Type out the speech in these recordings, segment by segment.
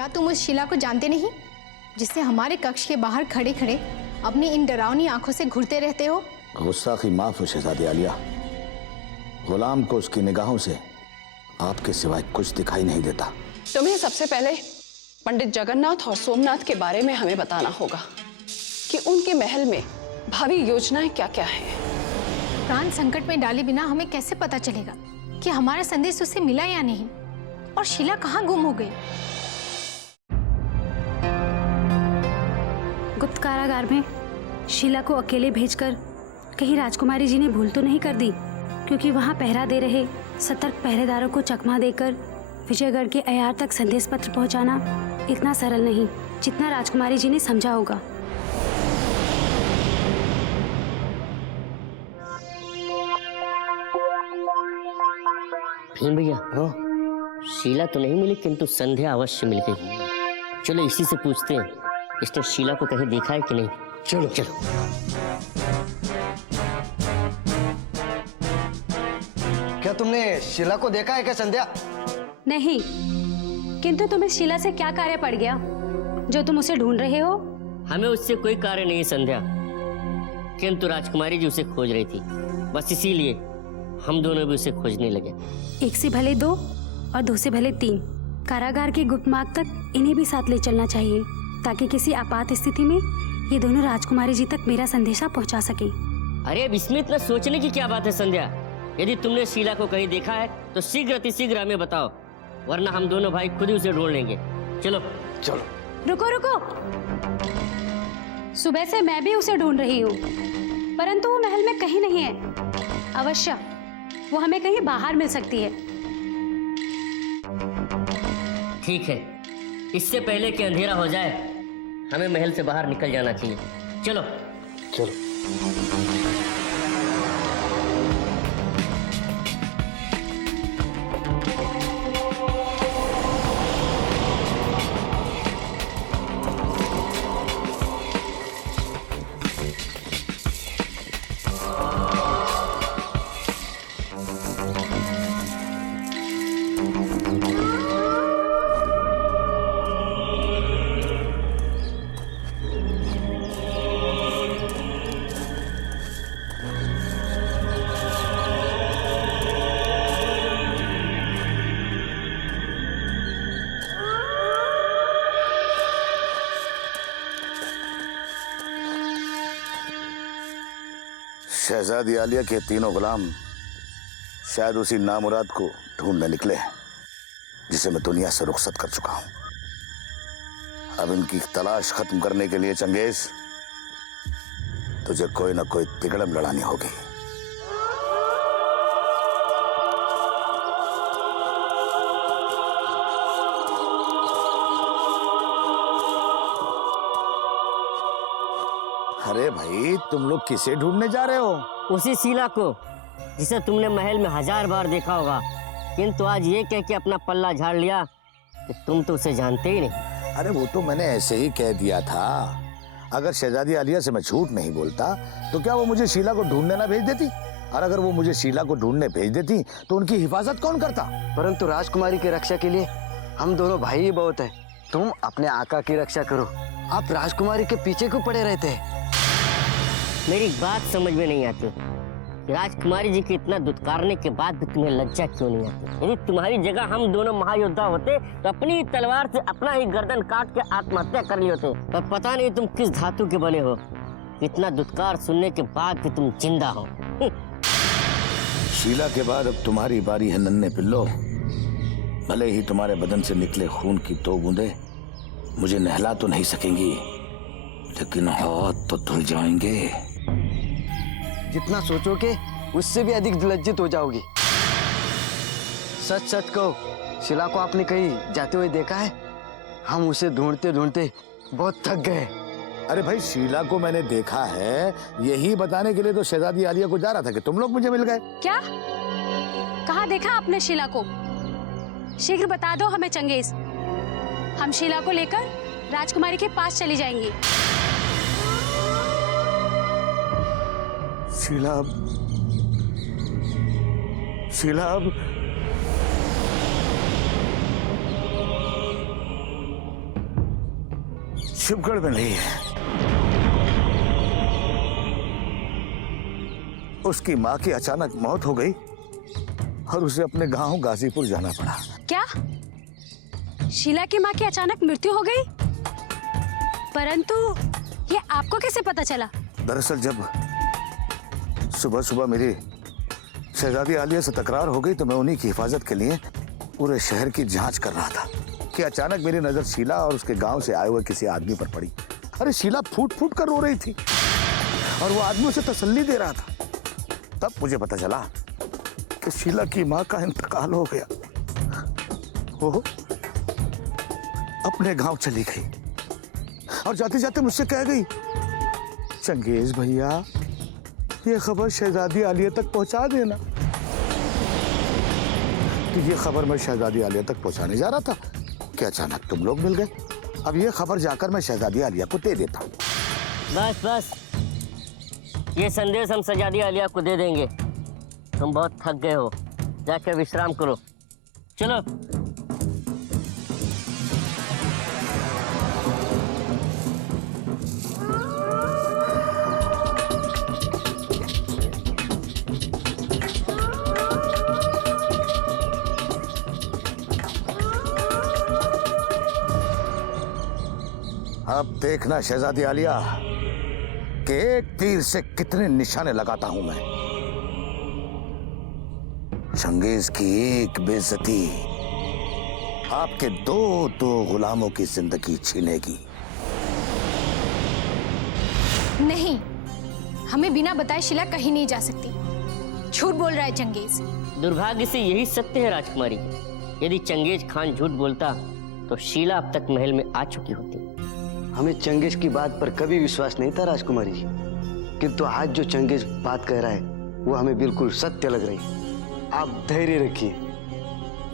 क्या तुम उस शीला को जानते नहीं, जिससे हमारे कक्ष के बाहर खड़े खड़े अपनी इन डरावनी आंखों से घूरते रहते हो? गुस्ताखी माफ हो शहजादी आलिया। गुलाम को उसकी निगाहों से आपके सिवाय कुछ दिखाई नहीं देता। तुम्हें सबसे पहले पंडित जगन्नाथ और सोमनाथ के बारे में हमें बताना होगा कि उनके महल में भावी योजनाएं क्या क्या हैं। प्राण संकट में डाले बिना हमें कैसे पता चलेगा कि हमारा संदेश उससे मिला या नहीं, और शीला कहाँ गुम हो गई? गुप्त कारागार में शीला को अकेले भेजकर कहीं राजकुमारी जी ने भूल तो नहीं कर दी, क्योंकि वहां पहरा दे रहे सतर्क पहरेदारों को चकमा देकर विजयगढ़ के अयार तक संदेश पत्र पहुंचाना इतना सरल नहीं जितना राजकुमारी जी ने समझा होगा। भीम भैया, शीला तो नहीं मिली किंतु संध्या अवश्य मिल गई। चलो इसी से पूछते हैं, इसने शीला को कहीं देखा है कि नहीं। चलो चलो। क्या तुमने शीला को देखा है क्या संध्या? नहीं, किंतु तुम्हें शीला से क्या कार्य पड़ गया जो तुम उसे ढूंढ रहे हो? हमें उससे कोई कार्य नहीं संध्या, किंतु राजकुमारी जी उसे खोज रही थी, बस इसीलिए हम दोनों भी उसे खोजने लगे। एक से भले दो और दो से भले तीन, कारागार के गुप्त मार्ग तक इन्हें भी साथ ले चलना चाहिए, ताकि किसी आपात स्थिति में ये दोनों राजकुमारी जी तक मेरा संदेशा पहुंचा सके। अरे अब इसमें इतना सोचने की क्या बात है संध्या? यदि तुमने शीला को कहीं देखा है तो शीघ्र अतिशीघ्र हमें बताओ, वरना हम दोनों भाई खुद ही उसे ढूंढ लेंगे। चलो चलो। रुको रुको, सुबह से मैं भी उसे ढूंढ रही हूँ, परंतु वो महल में कहीं नहीं है। अवश्य वो हमें कहीं बाहर मिल सकती है। ठीक है, इससे पहले कि अंधेरा हो जाए हमें महल से बाहर निकल जाना चाहिए। चलो चलो। शहजादी आलिया के तीनों गुलाम शायद उसी नामुराद को ढूंढने निकले हैं जिसे मैं दुनिया से रुखसत कर चुका हूं। अब इनकी तलाश खत्म करने के लिए चंगेज तुझे कोई ना कोई तिगड़म लड़ानी होगी। अरे भाई, तुम लोग किसे ढूंढने जा रहे हो? उसी शीला को जिसे तुमने महल में 1000 बार देखा होगा, किंतु आज ये कह के अपना पल्ला झाड़ लिया कि तुम तो उसे जानते ही नहीं। अरे वो तो मैंने ऐसे ही कह दिया था। अगर शहजादी आलिया से मैं झूठ नहीं बोलता तो क्या वो मुझे शीला को ढूंढने ना भेज देती? और अगर वो मुझे शीला को ढूंढने भेज देती तो उनकी हिफाजत कौन करता? परंतु राजकुमारी की रक्षा के लिए हम दोनों भाई ही बहुत है। तुम अपने आका की रक्षा करो, आप राजकुमारी के पीछे क्यों पड़े रहते हैं? मेरी बात समझ में नहीं आती, राजकुमारी जी के इतना दुत्कारने के बाद भी तुम्हें लज्जा क्यों नहीं आती? यदि तुम्हारी जगह हम दोनों महायोद्धा होते तो अपनी तलवार से अपना ही गर्दन काट के आत्महत्या कर लिए होते। पर पता नहीं तुम किस धातु के बने हो, इतना दुत्कार सुनने के बाद भी तुम जिंदा हो। शीला के बाद अब तुम्हारी बारी है नन्हे पिल्लो। भले ही तुम्हारे बदन से निकले खून की 2 बूंदे मुझे नहला तो नहीं सकेंगी, लेकिन हाथ तो धुल जाएंगे। जितना सोचोगे उससे भी अधिक लज्जित हो जाओगी। सच सच कहो, शीला को आपने कहीं जाते हुए देखा है? हम उसे ढूंढते ढूंढते बहुत थक गए। अरे भाई, शीला को मैंने देखा है, यही बताने के लिए तो शहजादी आलिया को जा रहा था कि तुम लोग मुझे मिल गए। क्या? कहाँ देखा आपने शीला को? शीघ्र बता दो हमें चंगेज, हम शीला को लेकर राजकुमारी के पास चली जाएंगी। शीला, शीला, शिवगढ़ में नहीं है। उसकी माँ की अचानक मौत हो गई और उसे अपने गांव गाजीपुर जाना पड़ा। क्या शीला की माँ की अचानक मृत्यु हो गई? परंतु ये आपको कैसे पता चला? दरअसल जब सुबह सुबह मेरी शहजादी आलिया से तकरार हो गई तो मैं उन्हीं की हिफाजत के लिए पूरे शहर की जांच कर रहा था कि अचानक मेरी नजर शीला और उसके गांव से आए हुए किसी आदमी पर पड़ी। अरे शीला फूट फूट कर रो रही थी और वो आदमी उसे तसल्ली दे रहा था। तब मुझे पता चला कि शीला की माँ का इंतकाल हो गया। वो अपने गांव चली गई और जाते जाते मुझसे कह गई, चंगेज भैया ये खबर शहजादी आलिया तक पहुंचा देना। तो ये खबर मैं शहजादी आलिया तक पहुंचाने जा रहा था कि अचानक तुम लोग मिल गए। अब ये खबर जाकर मैं शहजादी आलिया को दे देता हूँ। बस बस, ये संदेश हम शहजादी आलिया को दे देंगे। तुम बहुत थक गए हो, जाकर विश्राम करो। चलो। अब देखना शहजादी आलिया कि एक तीर से कितने निशाने लगाता हूं मैं। चंगेज की एक बेइज्जती आपके दो गुलामों की जिंदगी छीनेगी। नहीं, हमें बिना बताए शीला कहीं नहीं जा सकती। झूठ बोल रहा है चंगेज। दुर्भाग्य से यही सत्य है राजकुमारी। यदि चंगेज खान झूठ बोलता तो शीला अब तक महल में आ चुकी होती। हमें चंगेज की बात पर कभी विश्वास नहीं था राजकुमारी जी, किंतु आज जो चंगेज बात कह रहा है वो हमें बिल्कुल सत्य लग रही है। आप धैर्य रखिए।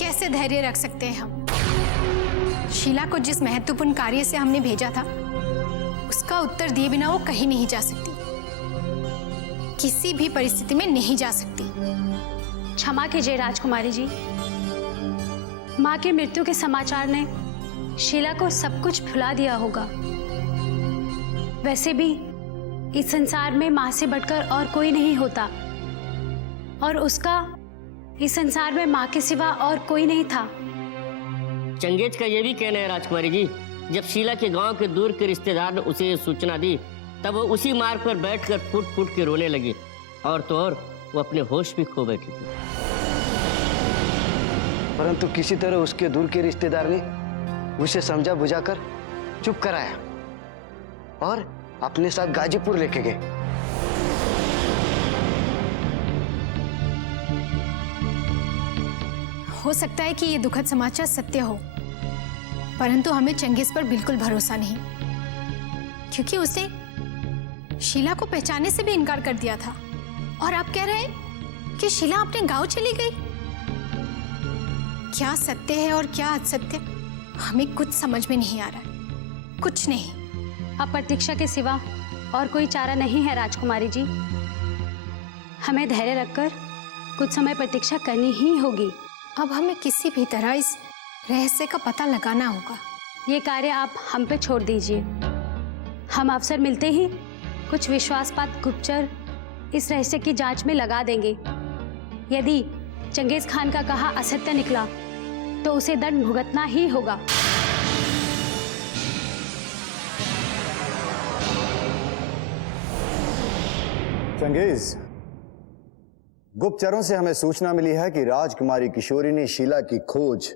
कैसे धैर्य रख सकते हैं हम? शीला को जिस महत्वपूर्ण कार्य से हमने भेजा था उसका उत्तर दिए बिना वो कहीं नहीं जा सकती, किसी भी परिस्थिति में नहीं जा सकती। क्षमा कीजिए राजकुमारी जी, माँ की मृत्यु के समाचार ने शीला को सब कुछ भुला दिया होगा। वैसे भी इस संसार में माँ से बढ़कर और कोई नहीं होता और उसका इस संसार में माँ के सिवा और कोई नहीं था। चंगेज का यह भी कहना है राजकुमारी जी, जब शीला के गांव के दूर के रिश्तेदार ने उसे ये सूचना दी तब वो उसी मार्ग पर बैठकर फूट फूट के रोने लगी और तो और वो अपने होश भी खो बैठी थी। परंतु किसी तरह उसके दूर के रिश्तेदार ने उसे समझा बुझाकर चुप कराया और अपने साथ गाजीपुर लेके गए। हो सकता है कि ये दुखद समाचार सत्य हो, परंतु हमें चंगेज पर बिल्कुल भरोसा नहीं, क्योंकि उसने शीला को पहचानने से भी इनकार कर दिया था। और आप कह रहे हैं कि शीला अपने गांव चली गई। क्या सत्य है और क्या असत्य, हमें कुछ समझ में नहीं आ रहा है। कुछ नहीं। अब प्रतीक्षा के सिवा और कोई चारा नहीं है राजकुमारी जी। हमें धैर्य रखकर कुछ समय प्रतीक्षा करनी ही होगी। अब हमें किसी भी तरह इस रहस्य का पता लगाना होगा। ये कार्य आप हम पे छोड़ दीजिए। हम अवसर मिलते ही कुछ विश्वासपात गुप्तचर इस रहस्य की जांच में लगा देंगे। यदि चंगेज खान का कहा असत्य निकला तो उसे दंड भुगतना ही होगा। चंगेज, गुप्तचरों से हमें सूचना मिली है कि राजकुमारी किशोरिनी शीला की खोज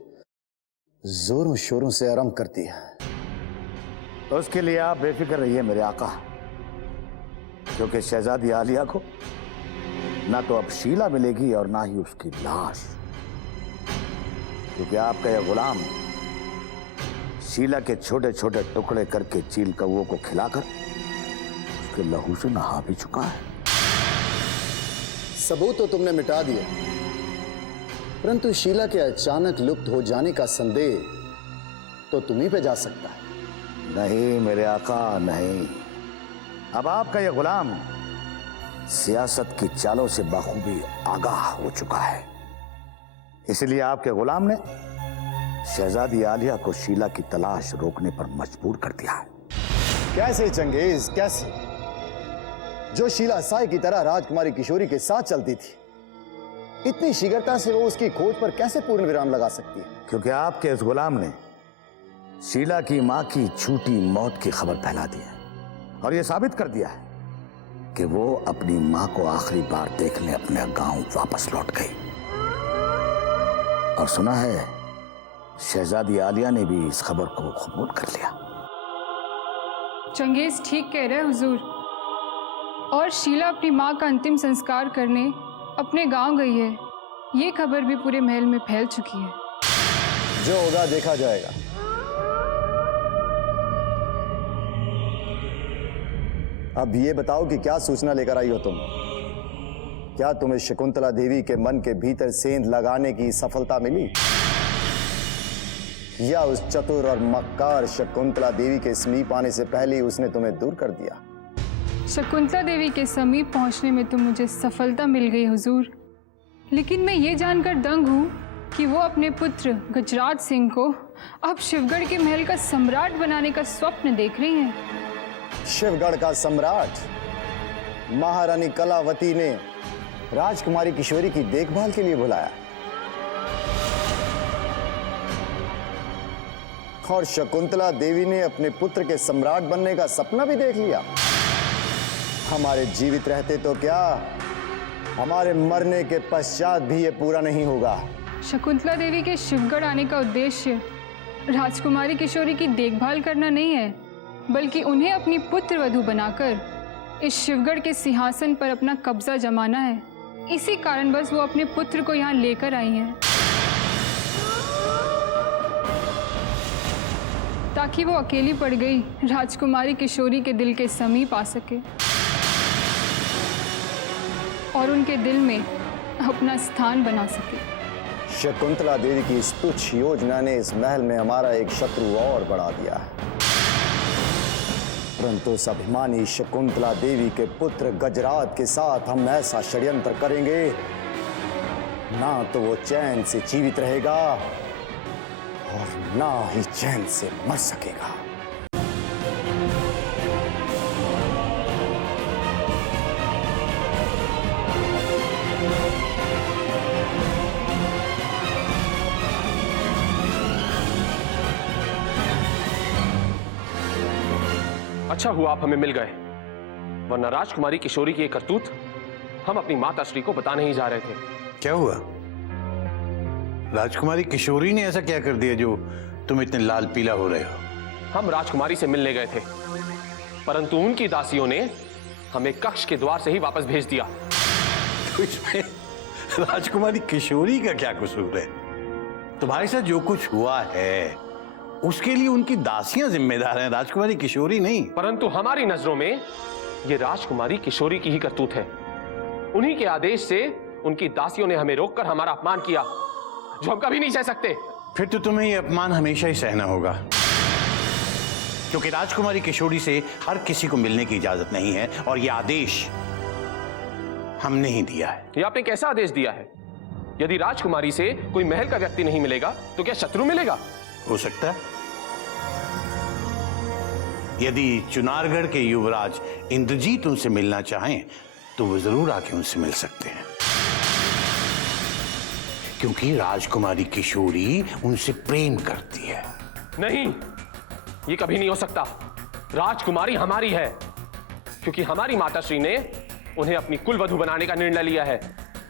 जोरों शोरों से आरंभ करती है। तो उसके लिए आप बेफिक्र रहिए मेरे आका, क्योंकि शहजादी आलिया को ना तो अब शीला मिलेगी और ना ही उसकी लाश, क्योंकि आपका यह गुलाम शीला के छोटे छोटे टुकड़े करके चील कौओं को खिलाकर उसके लहू से नहा भी चुका है। सबूत तो तुमने मिटा दिए, परंतु शीला के अचानक लुप्त हो जाने का संदेह तो तुम्ही पे जा सकता है। नहीं मेरे आका, नहीं। अब आपका यह गुलाम सियासत की चालों से बखूबी आगाह हो चुका है, इसलिए आपके गुलाम ने शहजादी आलिया को शीला की तलाश रोकने पर मजबूर कर दिया है। कैसे चंगेज, कैसे? जो शीला साई की तरह राजकुमारी किशोरी के साथ चलती थी, इतनी शीघ्रता से वो उसकी खोज पर कैसे पूर्ण विराम लगा सकती है? क्योंकि आपके इस गुलाम ने शीला की मां की झूठी मौत की खबर फैला दी है और यह साबित कर दिया है कि वो अपनी मां को आखिरी बार देखने अपने गांव वापस लौट गई। और सुना है शहजादी आलिया ने भी इस खबर को कबूल कर लिया। चंगेज ठीक कह रहे हुजूर। और शीला अपनी माँ का अंतिम संस्कार करने अपने गांव गई है, ये खबर भी पूरे महल में फैल चुकी है। जो होगा देखा जाएगा। अब ये बताओ कि क्या सूचना लेकर आई हो तुम? क्या तुम्हें शकुंतला देवी के मन के भीतर सेंध लगाने की सफलता मिली, या उस चतुर और मक्कार शकुंतला देवी के समीप आने से पहले ही उसने तुम्हें दूर कर दिया? शकुंतला देवी के समीप पहुंचने में तो मुझे सफलता मिल गई हुजूर, लेकिन मैं ये जानकर दंग हूँ कि वो अपने पुत्र गजराज सिंह को अब शिवगढ़ के महल का सम्राट बनाने का स्वप्न देख रही हैं। शिवगढ़ का सम्राट? महारानी कलावती ने राजकुमारी किशोरी की देखभाल के लिए बुलाया और शकुंतला देवी ने अपने पुत्र के सम्राट बनने का सपना भी देख लिया। हमारे जीवित रहते तो क्या, हमारे मरने के पश्चात भी ये पूरा नहीं होगा। शकुंतला देवी के शिवगढ़ आने का उद्देश्य राजकुमारी किशोरी की देखभाल करना नहीं है, बल्कि उन्हें अपनी पुत्र वधू बनाकर इस शिवगढ़ के सिंहासन पर अपना कब्जा जमाना है। इसी कारण बस वो अपने पुत्र को यहाँ लेकर आई हैं, ताकि वो अकेली पड़ गई राजकुमारी किशोरी के दिल के समीप आ सके और उनके दिल में अपना स्थान बना सके। शकुंतला देवी की इस तुच्छ योजना ने इस महल में हमारा एक शत्रु और बढ़ा दिया है। परंतु उस अभिमानी शकुंतला देवी के पुत्र गजराज के साथ हम ऐसा षड्यंत्र करेंगे, ना तो वो चैन से जीवित रहेगा और ना ही चैन से मर सकेगा। अच्छा हुआ आप हमें मिल गए, वरना राजकुमारी किशोरी की एक करतूत हम अपनी माता श्री को बताने ही जा रहे थे। क्या हुआ? राजकुमारी किशोरी ने ऐसा क्या कर दिया जो तुम इतने लाल पीला हो रहे हो? हम राजकुमारी से मिलने गए थे, परंतु उनकी दासियों ने हमें कक्ष के द्वार से ही वापस भेज दिया। तो इसमें राजकुमारी किशोरी का क्या कसूर है? तुम्हारे साथ जो कुछ हुआ है उसके लिए उनकी दासियां जिम्मेदार हैं, राजकुमारी किशोरी नहीं। परंतु हमारी नजरों में यह राजकुमारी किशोरी की ही करतूत है। उन्हीं के आदेश से उनकी दासियों ने हमें रोककर हमारा अपमान किया, जो हम कभी नहीं सह सकते। फिर तो तुम्हें यह अपमान हमेशा ही सहना होगा, क्योंकि राजकुमारी किशोरी से हर किसी को मिलने की इजाजत नहीं है और यह आदेश हमने ही दिया है। यह आपने कैसा आदेश दिया है? यदि राजकुमारी से कोई महल का व्यक्ति नहीं मिलेगा तो क्या शत्रु मिलेगा? हो सकता है। यदि चुनारगढ़ के युवराज इंद्रजीत उनसे मिलना चाहें तो वो जरूर आके उनसे मिल सकते हैं, क्योंकि राजकुमारी किशोरी उनसे प्रेम करती है। नहीं, ये कभी नहीं हो सकता। राजकुमारी हमारी है, क्योंकि हमारी माताश्री ने उन्हें अपनी कुलवधू बनाने का निर्णय लिया है।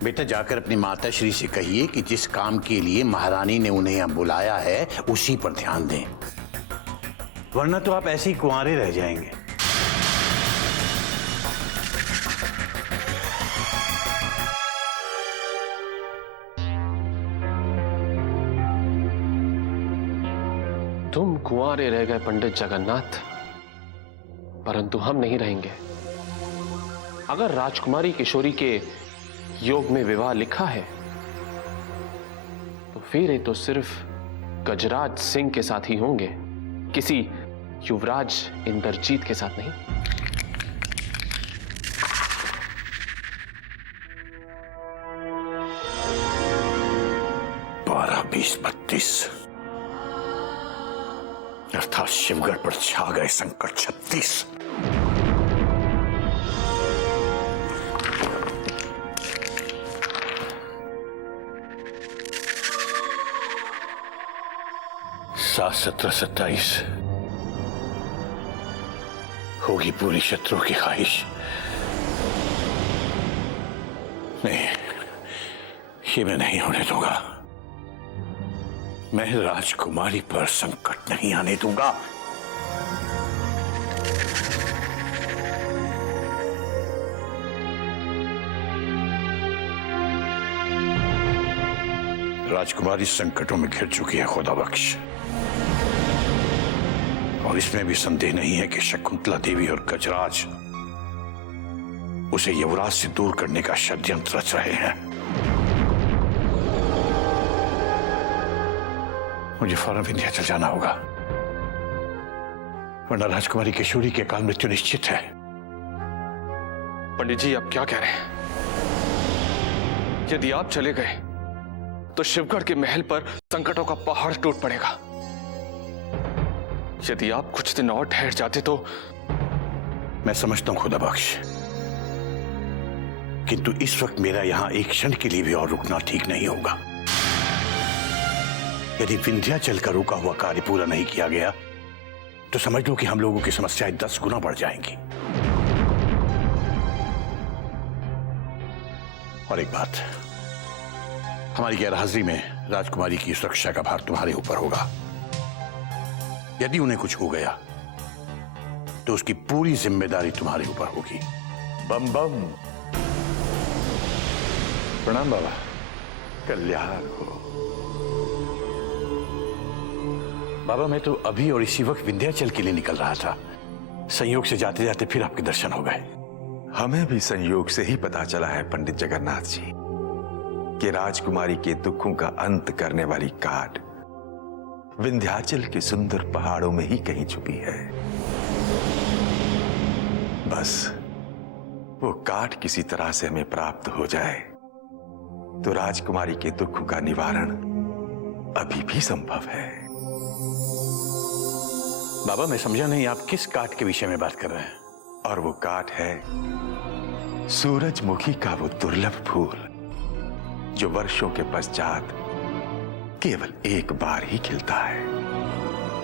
बेटा, जाकर अपनी माताश्री से कहिए कि जिस काम के लिए महारानी ने उन्हें यहां बुलाया है उसी पर ध्यान दें, वरना तो आप ऐसे ही कुंवारे रह जाएंगे। तुम कुंवारे रह गए पंडित जगन्नाथ, परंतु हम नहीं रहेंगे। अगर राजकुमारी किशोरी के योग में विवाह लिखा है तो फिर ये तो सिर्फ गजराज सिंह के साथ ही होंगे, किसी युवराज इंद्रजीत के साथ नहीं। 12, 20, 32 अर्थात शिवगढ़ पर छा गए संकट 36। सात 17 27 होगी पूरी शत्रुओं की ख्वाहिश। नहीं, ये मैं नहीं होने दूंगा। मैं राजकुमारी पर संकट नहीं आने दूंगा। राजकुमारी संकटों में घिर चुकी है खुदा बख्श, और इसमें भी संदेह नहीं है कि शकुंतला देवी और गजराज उसे युवराज से दूर करने का षड्यंत्र रच रहे हैं। मुझे फौरन विंध्याचल जाना होगा, वरना राजकुमारी किशोरी के काल मृत्यु निश्चित है। पंडित जी, आप क्या कह रहे हैं? यदि आप चले गए तो शिवगढ़ के महल पर संकटों का पहाड़ टूट पड़ेगा। यदि आप कुछ दिन और ठहर जाते तो। मैं समझता हूं खुदा बख्श, किंतु इस वक्त मेरा यहां एक क्षण के लिए भी और रुकना ठीक नहीं होगा। यदि विंध्याचल का रुका हुआ कार्य पूरा नहीं किया गया तो समझ लो कि हम लोगों की समस्याएं 10 गुना बढ़ जाएंगी। और एक बात, हमारी गैरहाजिरी में राजकुमारी की सुरक्षा का भार तुम्हारे ऊपर होगा। यदि उन्हें कुछ हो गया तो उसकी पूरी जिम्मेदारी तुम्हारे ऊपर होगी। बम बम। प्रणाम बाबा। कल्याण हो। बाबा, मैं तो अभी और इसी वक्त विंध्याचल के लिए निकल रहा था। संयोग से जाते जाते फिर आपके दर्शन हो गए। हमें भी संयोग से ही पता चला है पंडित जगन्नाथ जी कि राजकुमारी के दुखों का अंत करने वाली काट विंध्याचल के सुंदर पहाड़ों में ही कहीं छुपी है। बस वो काट किसी तरह से हमें प्राप्त हो जाए तो राजकुमारी के दुखों का निवारण अभी भी संभव है। बाबा, मैं समझा नहीं, आप किस काट के विषय में बात कर रहे हैं? और वो काट है सूरजमुखी का वो दुर्लभ फूल जो वर्षों के पश्चात केवल एक बार ही खिलता है।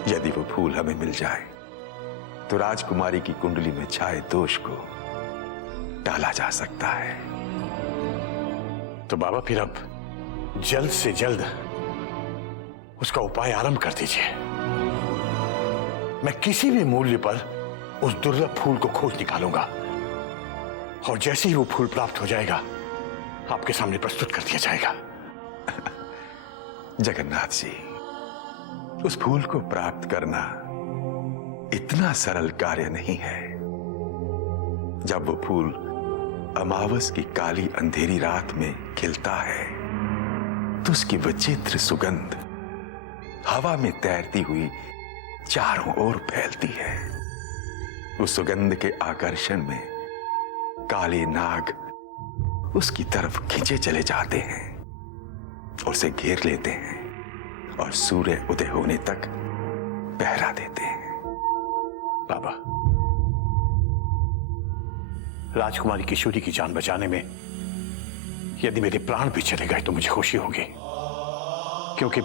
यदि वो फूल हमें मिल जाए तो राजकुमारी की कुंडली में छाए दोष को टाला जा सकता है। तो बाबा, फिर अब जल्द से जल्द उसका उपाय आरंभ कर दीजिए। मैं किसी भी मूल्य पर उस दुर्लभ फूल को खोज निकालूंगा, और जैसे ही वो फूल प्राप्त हो जाएगा आपके सामने प्रस्तुत कर दिया जाएगा। जगन्नाथ जी, उस फूल को प्राप्त करना इतना सरल कार्य नहीं है। जब वो फूल अमावस की काली अंधेरी रात में खिलता है तो उसकी विचित्र सुगंध हवा में तैरती हुई चारों ओर फैलती है। उस सुगंध के आकर्षण में काले नाग उसकी तरफ खींचे चले जाते हैं, उसे घेर लेते हैं और सूर्य उदय होने तक पहरा देते हैं। बाबा, राजकुमारी किशोरी की जान बचाने में यदि मेरे प्राण भी चले गए तो मुझे खुशी होगी, क्योंकि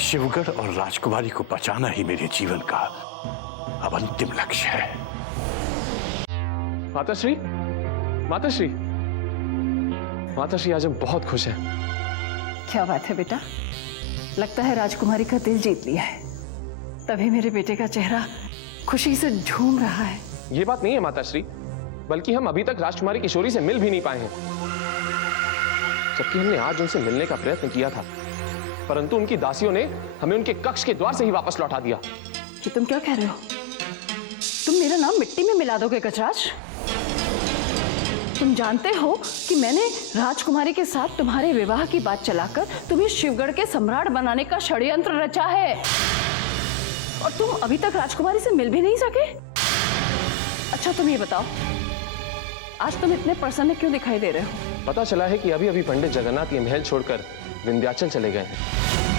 शिवगढ़ और राजकुमारी को बचाना ही मेरे जीवन का अब अंतिम लक्ष्य है। माताश्री, माताश्री, माताश्री, आज हम बहुत खुश हैं। क्या बात है बेटा? लगता है राजकुमारी का दिल जीत लिया है, तभी मेरे बेटे का चेहरा खुशी से झूम रहा है। ये बात नहीं है माताश्री, बल्कि हम अभी तक राजकुमारी किशोरी से मिल भी नहीं पाए हैं, जबकि हमने आज उनसे मिलने का प्रयत्न किया था, परंतु उनकी दासियों ने हमें उनके कक्ष के द्वार से ही वापस लौटा दिया। कि तुम क्या कह रहे हो? तुम मेरा नाम मिट्टी में मिला दोगे गजराज? तुम जानते हो कि मैंने राजकुमारी के साथ तुम्हारे विवाह की बात चलाकर तुम्हें शिवगढ़ के सम्राट बनाने का षड्यंत्र रचा है, और तुम अभी तक राजकुमारी से मिल भी नहीं सके। अच्छा तुम ये बताओ, आज तुम इतने प्रसन्न क्यों दिखाई दे रहे हो? पता चला है कि अभी अभी पंडित जगन्नाथ ये महल छोड़कर विंध्याचल चले गए हैं।